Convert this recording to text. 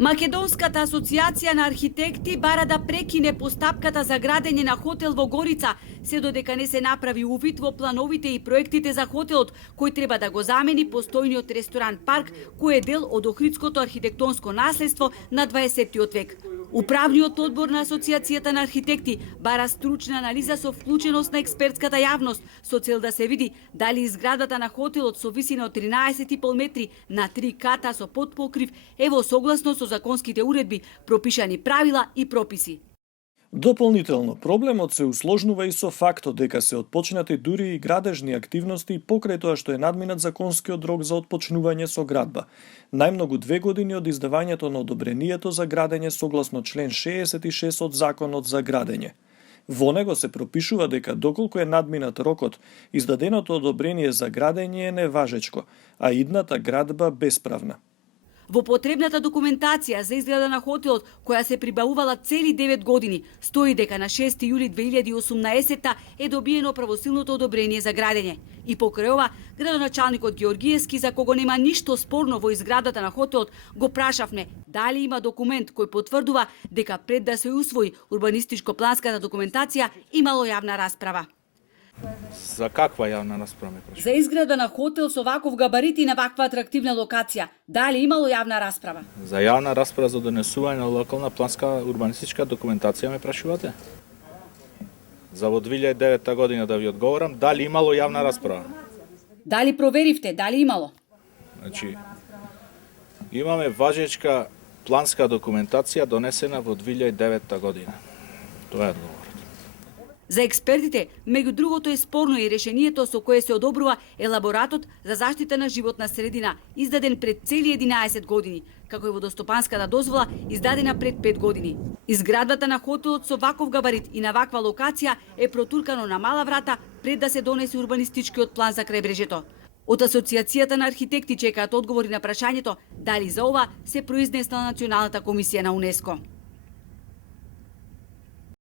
Македонската асоциација на архитекти бара да прекине постапката за градење на хотел во Горица, се додека не се направи увид во плановите и проектите за хотелот, кој треба да го замени постојниот ресторант парк, кој е дел од охридското архитектонско наследство на 20-тиот век. Управниот одбор на Асоциацијата на архитекти бара стручна анализа со вклученост на експертската јавност, со цел да се види дали изградата на хотелот со висина од 13,5 метри на 3 ката со подпокрив е во согласност со законските уредби, пропишани правила и прописи. Дополнително, проблемот се усложнува и со фактот дека се отпочнати дури и градежни активности покрај тоа што е надминат законскиот рок за отпочнување со градба. Најмногу 2 години од издавањето на одобрението за градење согласно член 66 од Законот за градење. Во него се пропишува дека доколку е надминат рокот, издаденото одобрение за градење е неважечко, а идната градба бесправна. Во потребната документација за изгледа на хотелот, која се прибавувала цели 9 години, стои дека на 6 јули 2018 е добиено правосилното одобрение за градење. И покрај ова, градоначалникот Георгиевски, за кого нема ништо спорно во изградата на хотелот, го прашавме дали има документ кој потврдува дека пред да се усвои урбанистичко-планската документација имало јавна расправа. За каква јавна расправа ме прашувате? За изградба на хотел со ваков габарит и на ваква атрактивна локација, дали имало јавна расправа? За јавна расправа за донесување на локална планска урбанистичка документација ме прашувате? За во 2009 година да ви одговорам, дали имало јавна расправа? Дали проверивте, дали имало? Значи, имаме важечка планска документација донесена во 2009 година. Тоа е одговор. За експертите, меѓу другото е спорно и решението со кое се одобрува елаборатот за заштита на животна средина, издаден пред цели 11 години, како и водостопанската дозвола, издадена пред 5 години. Изградбата на хотелот со ваков габарит и на ваква локација е протуркано на мала врата пред да се донесе урбанистичкиот план за крајбрежјето. Од Асоциацијата на архитекти чекаат одговори на прашањето дали за ова се произнесла Националната комисија на УНЕСКО.